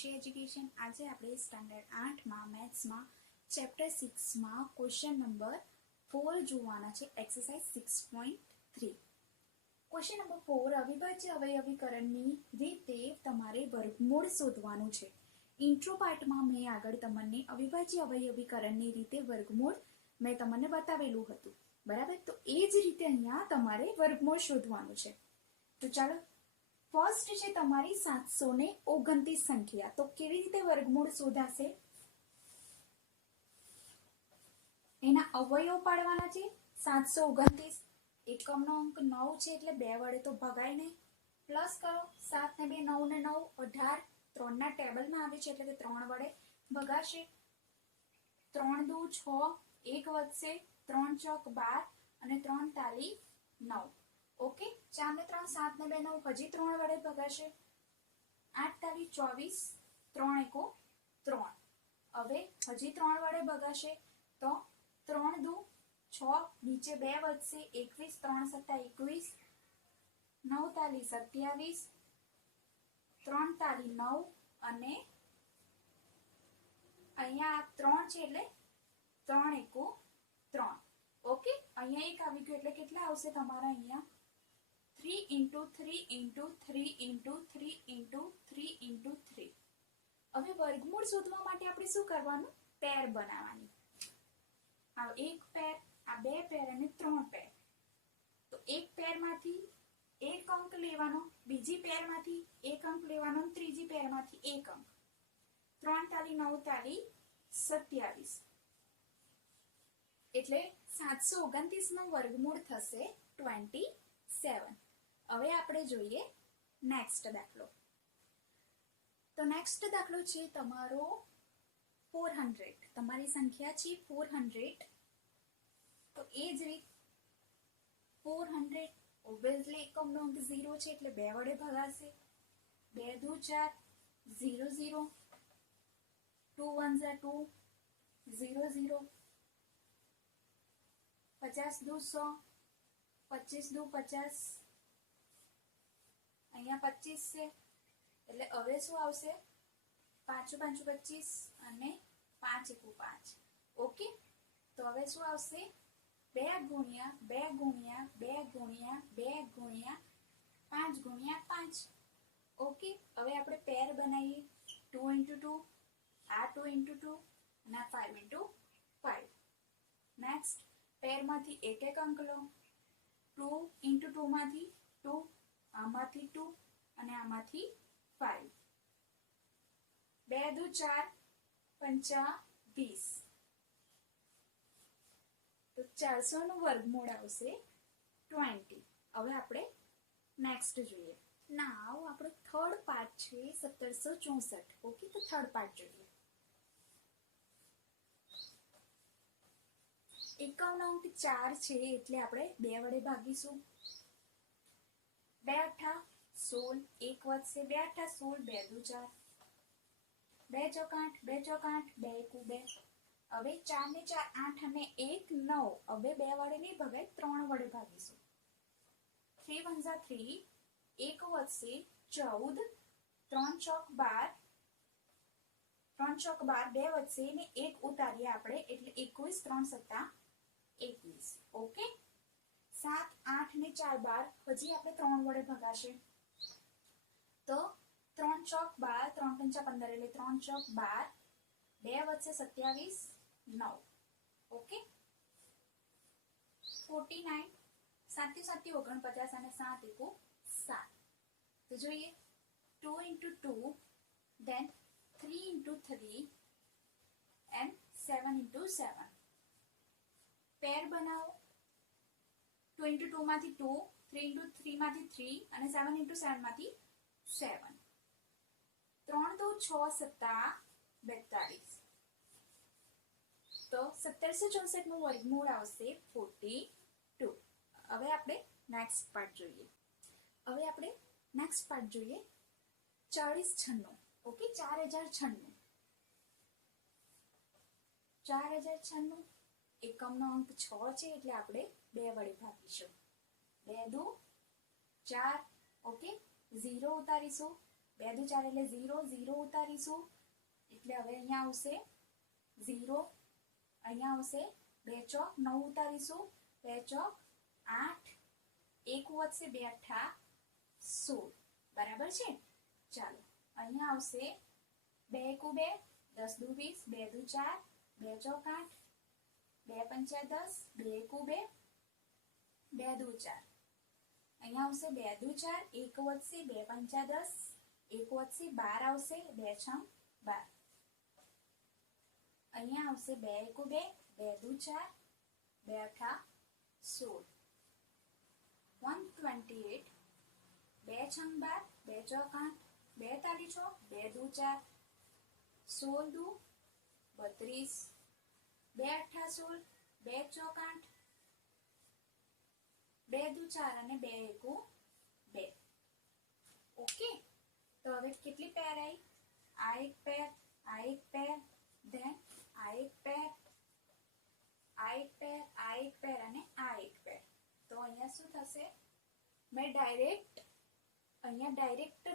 કૃષિ એજ્યુકેશન. આજે આપણે સ્ટાન્ડર્ડ 8માં મેથ્સમાં ચેપ્ટર 6માં ક્વેશ્ચન નંબર 4 જોવાના છે. એક્સરસાઇઝ 6.3. ક્વેશ્ચન નંબર 4, અવિભાજ્ય અવયવીકરણની રીતે તમારે વર્ગમૂળ શોધવાનું છે. ઇન્ટ્રો પાર્ટમાં મેં આગળ તમને અવિભાજ્ય અવયવીકરણની રીતે વર્ગમૂળ મેં તમને બતાવેલું હતું, બરાબર? તો એ જ રીતે અહીંયા તમારે વર્ગમૂળ શોધવાનું છે. તો ચાલો, ફર્સ્ટ છે તમારી 729 સંખ્યા. તો કેવી રીતે વર્ગમૂળ શોધાશે? એના અવયવ પાડવાના છે. 729 એકમનો અંક 9 છે એટલે 2 વડે તો ભગાય નહીં. પ્લસ કરો 7 ને 2 9 ને 9 18. 3 ના ટેબલમાં આવે છે એટલે કે 3 વડે ભગાશે. 3 દુ 6, 1 વધશે, 3 ચોક 12 અને 3 તાલી 9. ઓકે, 4 ને 3 7 ને 2 9, હજી 3 વડે ભગાશે. 8 તાલી 24, 3 એકો 3. હવે હજી 3 વડે ભગાશે તો 3 દુ 6, નીચે 2 વધશે, 21, 3 સત્તા 21, 9 તાલી 27, 3 તાલી 9 અને અહીંયા 3 છે એટલે 3 એકો 3. ઓકે, અહીંયા એક આવી ગયું એટલે કેટલા આવશે તમારા? અહીંયા 3 × 3 × 3 × 3 × 3 × 3. હવે વર્ગમૂળ શોધવા માટે આપણે શું કરવાનું? પેર બનાવવાની. આ એક પેર, આ 2 પેર અને 3 પેર. તો એક પેરમાંથી એક અંક લેવાનો, બીજી પેરમાંથી એક અંક લેવાનો, ત્રીજી પેરમાંથી એક અંક. 3 તાલી 9 તાલી 27. એટલે 729 નો વર્ગમૂળ થશે 27. હવે આપણે જોઈએ નેક્સ્ટ દાખલો. તો નેક્સ્ટ દાખલો છે તમારો 400. તમારી સંખ્યા છે 400. તો એ જ રીત 400 ઓબ્વિયસલી એકમનો અંક 0 છે એટલે 2 વડે ભગાશે. 2 દુ 4, 0 0, 2 1 2, 0 0, 50 દુ 100, 25 દુ 50, અહીંયા 25 છે એટલે હવે શું આવશે? 5 5 25 અને 5 1 5. ઓકે, તો હવે શું આવશે? 2 ગુણ્યા 2 ગુણ્યા 2 ગુણ્યા 2 ગુણ્યા 5 ગુણ્યા 5. ઓકે, હવે આપણે પેર બનાવીએ. 2 × 2, આ 2 × 2 અને આ 5 × 5. નેક્સ્ટ, પેરમાંથી એક એક અંક લો. 2 × 2 માંથી 2, આમાંથી 2 અને આમાંથી 5. 2 દુ 4, 25. તો 400 નું વર્ગમૂળ આવશે 20. હવે આપણે નેક્સ્ટ જોઈએ. નાવ આપણો થર્ડ પાર્ટ છે 1764. ઓકે, તો થર્ડ પાર્ટ જોઈએ. એકમનો અંક 4 છે એટલે આપણે 2 વડે ભાગીશું. 2 8 16, 1 વધશે, 2 8 16, 2 દુ 4, 2 ચોક 8, 2 ચોક 8, 2 એકુ 2. હવે 4 ને 4 8 અને 1 9. હવે 2 વડે નહીં ભગાય, 3 વડે ભાગીશું. 3 1 3, 1 વધશે 14, 3 ચોક 12, 3 ચોક 12, 2 વધશે ને 1 ઉતારીએ આપણે એટલે 21, 3 સત્તા 21. ઓકે, 7 8 ને 4 12, હજી આપણે 3 વડે ભગાશે. તો 3 ચોક 12, 3 પંચા 15 એટલે 3 ચોક 12, 2 વધશે 27, 9. ઓકે, 49, 7 7 49 અને 7 એકુ 7. તો જોઈએ 2 × 2, then 3 × 3 and 7 × 7. પેર બનાવો. 2 × 2 માંથી 2, 3 × 3 માંથી 3 અને 7 × 7 માંથી 7. 3 દુ 6 સત્તા 42. તો 1764 નું વર્ગમૂળ આવશે 42. હવે આપણે નેક્સ્ટ પાર્ટ જોઈએ. 4096. ઓકે, 4096. 4096 એકમનો અંક 6 છે એટલે આપણે 2 વડે ભાગીશું. 2 દુ 4. ઓકે, 0 ઉતારીશું, 2 દુ 4 એટલે 0 0 ઉતારીશું એટલે હવે અહીંયા આવશે 0 અહીંયા આવશે 2 ચોક 9 ઉતારીશું 2 ચોક 8 1 વધશે 2 અઠ્ઠા 16 બરાબર છે ચાલો અહીંયા આવશે 2 એકુ 2 10 દુ 20 2 દુ 4 2 ચોક 8 2 પંચા 10 2 એકુ 2 2 દુ 4 અહીંયા આવશે 2 દુ 4 1 વધશે 2 પંચા 10 1 વધશે 12 આવશે 2 છમ 12 અહીંયા આવશે 2 એકુ 2 2 દુ 4 2 અઠ્ઠા 16 128 2 છમ 12 2 ચોક 8 2 તાલી 6 2 દુ 4 16 દુ 32 2 અઠ્ઠા 16 2 ચોક 8 2 દુ 4 અને 2 એકુ 2 ઓકે તો હવે કેટલી પેર આવી આ એક પેર આ એક પેર ધેન આ એક પેર આ એક પેર આ એક પેર અને આ એક પેર તો અહીંયા શું થશે મેં ડાયરેક્ટ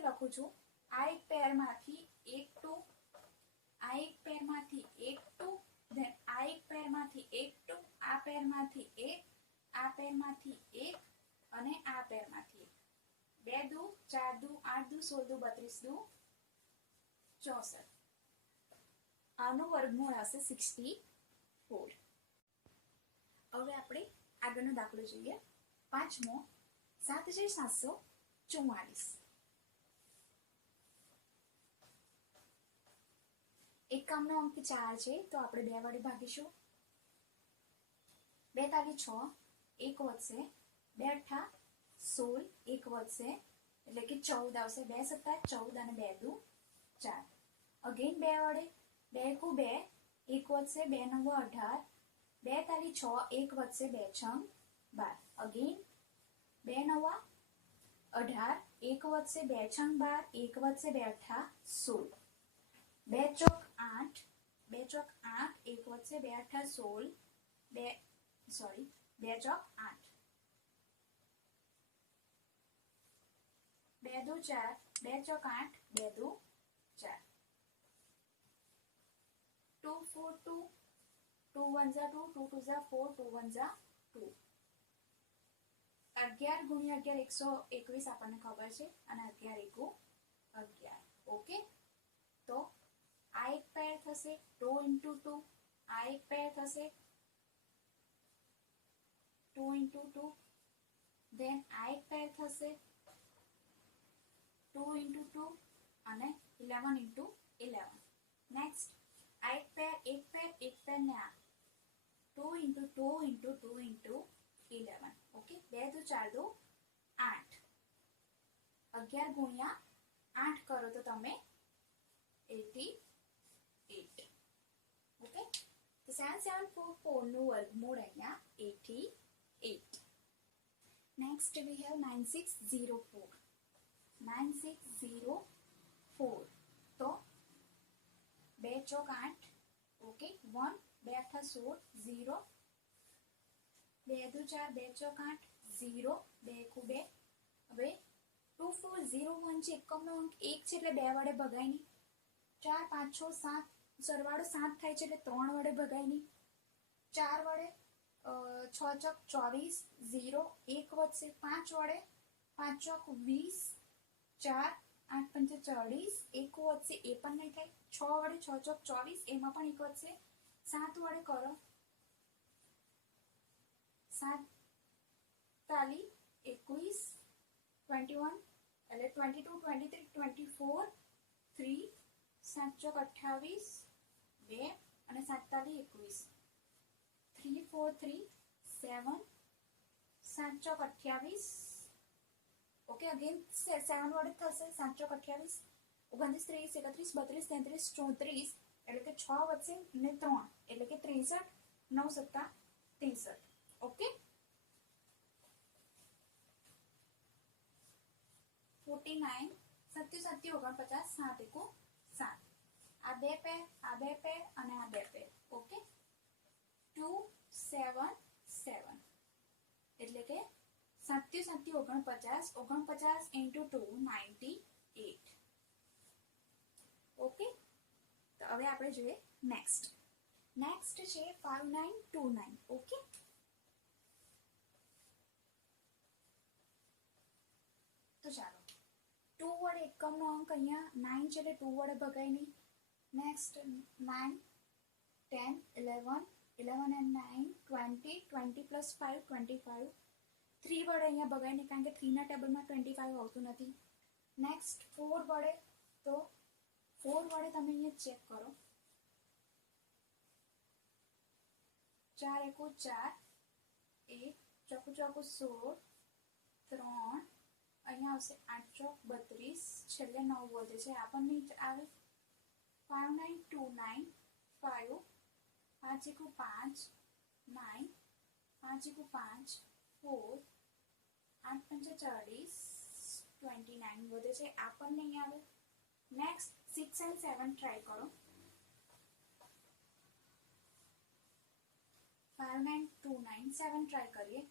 લખું છું આ એક પેરમાંથી એક ટુ આ એક પેરમાંથી એક ટુ ધેન આ એક પેરમાંથી એક ટુ આ પેરમાંથી એક આ પેરમાંથી એક અને આ પેરમાંથી 2 દુ 4 દુ 8 દુ 16 દુ 32 દુ 64 આનું વર્ગમૂળ હશે 64 હવે આપણે આગળનો દાખલો જોઈએ પાંચમો 7744 એકમનો અંક 4 છે તો આપણે 2 વડે ભાગીશું 2 તાલી 6 1 વધશે 2 અઠ્ઠા 16 1 વધશે એટલે કે 14 આવશે 2 સત્તા 14 અને 2 દુ 4 અગેન 2 વડે 2 એકુ 2 1 વધશે 2 નવ 18 2 તાલી 6 1 વધશે 2 છમ 12 અગેન 2 નવા 18 1 વધશે 2 છમ 12 1 વધશે 2 અઠ્ઠા 16 2 ચોક 8 2 ચોક 8 1 વધશે 2 અઠ્ઠા 16 2 ચોક 8 2 દુ 4 2 ચોક 8 2 દુ 4 2 4 2 2 1 જા 2 2 2 જા 4 2 1 જા 2 11 ગુણ્યા 11 121 આપણને ખબર છે અને 11 એકુ 11 ઓકે તો આ એક પેર થશે 2 into 2 આ એક પેર થશે 2 into 2 then આ એક પેર થશે 2 into 2 અને 11 into 11 નેક્સ્ટ આ એક પેર ને આ 2 into 2 into 2 into 11 ઓકે 2 દુ 4 દુ 8 11 ગુણ્યા 8 કરો તો તમે 88 ઓકે તો 7744 નું વર્ગમૂળ અહીંયા 88 નેક્સ્ટ we have 9604 તો 2 ચોક 8 ઓકે 1 2 અઠ્ઠા 16 0 2 દુ 4 2 ચોક 8 0 2 એકુ 2 હવે 2401 છે એકમનો અંક 1 છે એટલે 2 વડે ભગાય નહીં 4 5 6 7 સરવાળો 7 થાય છે એટલે 3 વડે ભગાય નહીં 4 વડે 6 ચોક 24 0 1 વધશે 5 વડે 5 ચોક 20 4 8 પંચા 40 1 વધશે એ પણ નહીં થાય 6 વડે 6 ચોક 24 એમાં પણ 1 વધશે 7 વડે કરો 7 તાલી 21 21 એટલે 22 23 24 3 7 ચોક 28 2 અને 7 તાલી 21 3 4 3 7 7 ચોક 28 ઓકે અગેન 7 વડે થશે 7 ચોક 28 29 30 31 32 33 34 એટલે કે 6 વધશે ને 3 એટલે કે 63 9 સત્તા 63 ઓકે 49 77 49 7 એકુ 7 આ 2 પેર અને આ 2 પેર ઓકે 2 7 7 એટલે કે 77 49 49 into 2 98 ઓકે, તો હવે આપણે જોઈએ નેક્સ્ટ છે 5929. ઓકે, તો ચાલો 2 વડે એકમનો અંક અહીંયા 9 છે એટલે 2 વડે ભગાય નહીં. Next 9 10 11 11 and 9 20 20 plus 5 25. 3 વડે અહીંયા ભગાય નહીં કારણ કે 3 ના ટેબલમાં 25 આવતું નથી. નેક્સ્ટ 4 વડે, તો 4 વડે તમે અહીંયા ચેક કરો. 4 એકુ 4, 1 ચોકુ ચોકુ 16, 3 અહીંયા આવશે 8 ચોક 32, છેલ્લે 9 વધે છે, આ પણ નહીં આવે. 5929 5 5 એકુ 5 9 5 એકુ 5 4 8 પંચા 40 29 વધે છે, આ પણ નહીં આવે. નેક્સ્ટ 6 and 7 ટ્રાય કરો. 5929 7 ટ્રાય કરીએ.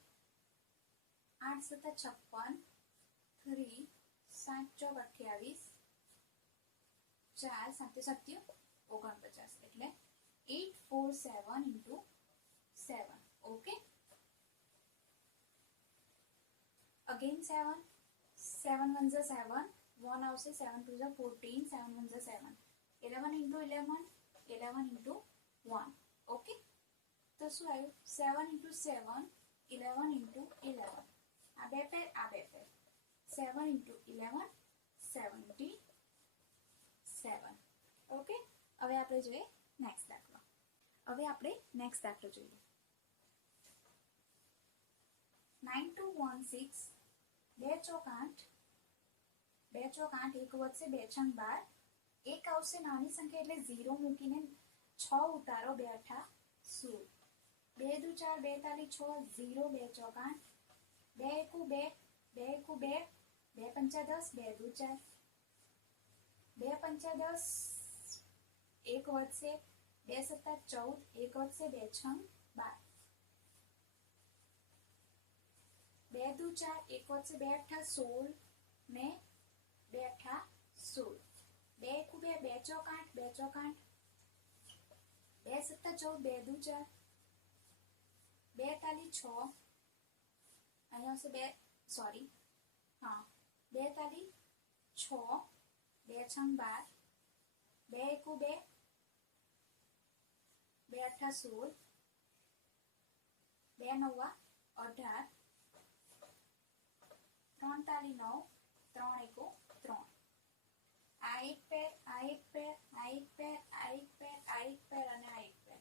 8 સત્તા 56 3 7 ચોક 28 4 7 7 49 એટલે 847 into 7. ઓકે, અગેન 7 7 1 is 7, 1 આવશે, 7 2 is 14, 7 1 is 7, 11 into 11 11 into 1. Okay, તો શું આવ્યું? 7 into 7 11 into 11, આ બે પેર આ બે પેર, 7 into 11 77. ઓકે, હવે આપણે જોઈએ નેક્સ્ટ દાખલો. હવે આપણે નેક્સ્ટ દાખલો જોઈએ. 9216 2 ચોક 8 2 ચોક 8 1 વધશે 2 છંગ 12, 1 આવશે નાની સંખ્યા એટલે 0 મૂકીને 6 ઉતારો 2 અઠા 16, 2 દુ 4 2 તાલી 6 0 2 ચોક 8 2 એકુ 2 2 એકુ 2 2 પંચા 10 2 દુ 4 2 પંચા 10 1 વધશે 2 સત્તા 14 1 વધશે 2 છંગ 12, 2 દુ 4 1 વધશે 2 અઠા 16 ને 2 અઠા 16, 2 એકુ 2 2 ચોક 8 2 ચોક 8 2 સત્તા 14 2 દુ 4 2 તાલી 6 અહીંયા આવશે 2 સોરી હા 2 તાલી 6 2 છંગ 12 2 એકુ 2 2 અઠા 16 2 નવા 18 3 તાલી 9 3 એકુ 3, આ એક પેર આ એક પેર આ એક પેર આ એક પેર આ એક પેર અને આ એક પેર.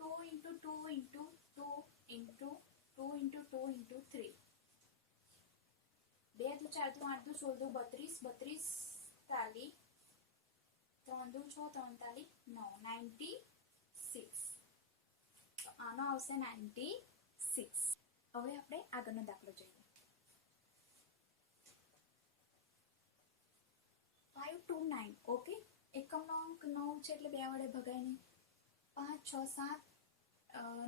2 into 2 into 2 into 2 into 2 into 3, 2 દુ 4 દુ 8 દુ 16 દુ 32 32 તાલી 3 દુ 6 3 તાલી 9 96. તો આનો આવશે 96. હવે આપણે આગળનો દાખલો જોઈએ. 529. ઓકે, એકમનો અંક 9 છે એટલે 2 વડે ભગાય નહીં. 5 6 7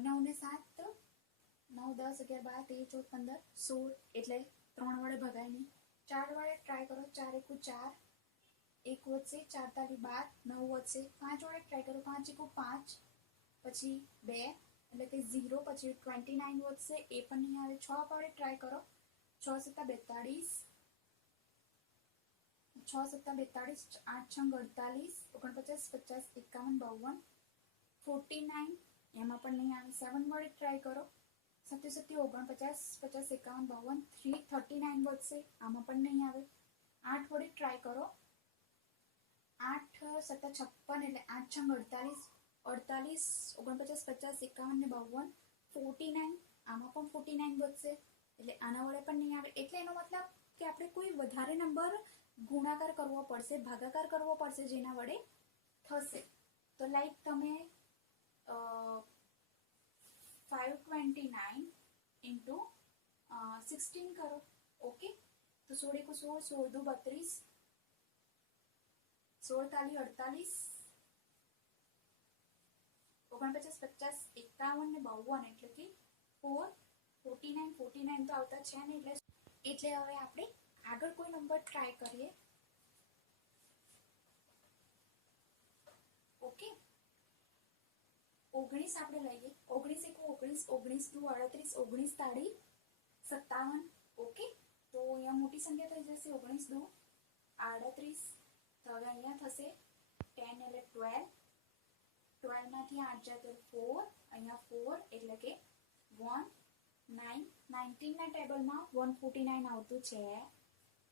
9 ને 7 9 10 11 12 13 14 15 16 એટલે 3 વડે ભગાય નહીં. 4 વડે ટ્રાય કરો. 4 એકુ 4 1 વધશે 4 તાલી 12 9 વધશે. 5 વડે ટ્રાય કરો. 5 એકુ 5 પછી 2 એટલે કે 0 પછી 29 વધશે, એ પણ નહીં આવે. 6 વડે ટ્રાય કરો. 6 સત્તા 42 6 સત્તા 42 8 છંગ 48 49 50 51 52 49 એમાં પણ નહીં આવે. 7 વડે ટ્રાય કરો. 7 7 49 50 51 52 39 વધશે, આમાં પણ નહીં આવે. 8 વડે ટ્રાય કરો. 8 સત્તા 56 એટલે 8 છંગ 48 48 49 50 51 ને 52 49 આમાં પણ 49 વધશે એટલે આના વડે પણ નહીં આવે. એટલે એનો મતલબ કે આપણે કોઈ વધારે નંબર ગુણાકાર કરવો પડશે, ભાગાકાર કરવો પડશે જેના વડે થશે. તો લાઈક તમે 529 into 16 કરો. ઓકે, તો 16 એકુ 16 16 દુ 32 16 તાલી 48 49 50 51 ને 52 એટલે કે 4 49 49 તો આવતા છે ને એટલે હવે આપણે આગળ કોઈ નંબર ટ્રાય કરીએ. ઓકે 19 આપણે લઈએ 19 * 19 19 * 38 19 તાળી 57 ઓકે તો અહીંયા મોટી સંખ્યા થઈ જશે 19 * 38 તો હવે અહીંયા થશે 10 એટલે 12 12 માંથી 8 જાય તો 4 અહીંયા 4 એટલે કે 1 9 19 ના ટેબલમાં 149 આવતું છે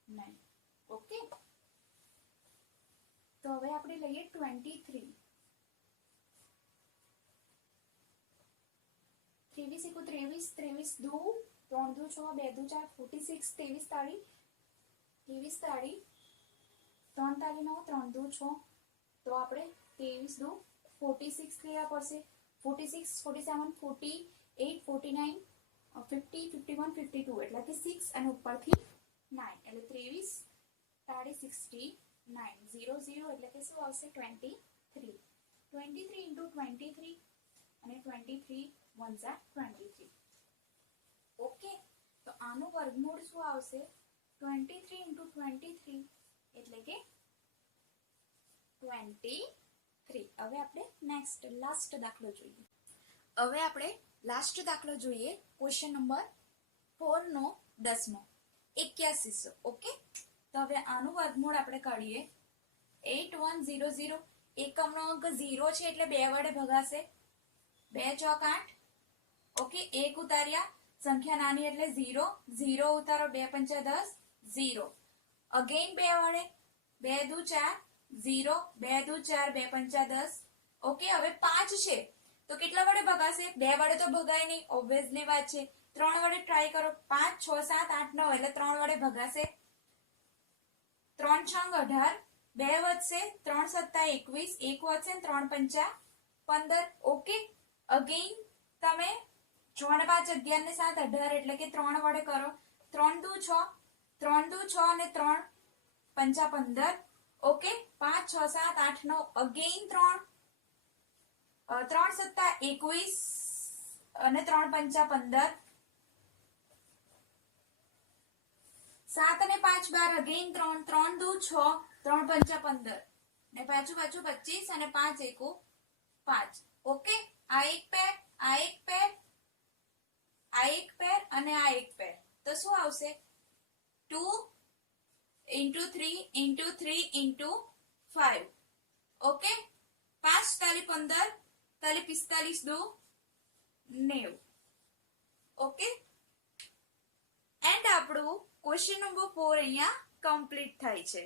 નહીં ઓકે તો હવે આપણે લઈએ 23 23 * 23 23 દુ 3 દુ 6 2 દુ 4 46 23 તાળી 23 તાળી 3 તાળી 9 3 દુ 6 તો આપણે 23 દુ 46 લેવા પડશે 46 47 48 49 50 51 52 એટલે કે 6 અને ઉપરથી 9 એટલે 23 તાળી 69 0 0 એટલે કે શું આવશે 23 23 into 23 અને 23 1s are 23 ઓકે તો આનું વર્ગમૂળ શું આવશે 23 into 23 એટલે કે 23 હવે આપણે નેક્સ્ટ લાસ્ટ દાખલો જોઈએ હવે આપણે લાસ્ટ દાખલો જોઈએ ક્વેશ્ચન નંબર 4 નો 10મો 8100 ઓકે તો હવે આનું વર્ગમૂળ આપણે કાઢીએ 8100 એકમનો અંક 0 છે એટલે 2 વડે ભગાશે 2 ચોક 8 ઓકે 1 ઉતાર્યા સંખ્યા નાની એટલે 0 0 ઉતારો 2 પંચા 10 0 અગેન 2 વડે 2 દુ 4 0 2 દુ 4 2 પંચા 10 ઓકે હવે 5 છે તો કેટલા વડે ભગાશે 2 વડે તો ભગાય નહીં ઓબ્વિયસલી વાત છે 3 વડે ટ્રાય કરો 5 6 7 8 9 એટલે 3 વડે ભગાશે 3 છંગ 18 2 વધશે 3 સત્તા 21 1 વધશે 3 પંચા 15 ઓકે અગેન તમે 6 ને 5 11 ને 7 18 એટલે કે 3 વડે કરો 3 દુ 6 3 દુ 6 અને 3 પંચા 15 ઓકે 5 6 7 8 9 અગેન 3 સત્તા 21 અને 3 પંચા 15 7 અને 5 12 અગેન 3 3 દુ 6 3 પંચા 15 ને પાછું 25 અને 5 એકુ 5 ઓકે આ એક પેર આ એક પેર આ એક પેર અને આ એક પેર તો શું આવશે 2 into 3 into 3 into 5 ઓકે 5 તાલી 15 તાલી 45 દો 90 ઓકે એન્ડ આપણું ક્વેશ્ચન નંબર 4 અહીંયા કમ્પ્લીટ થાય છે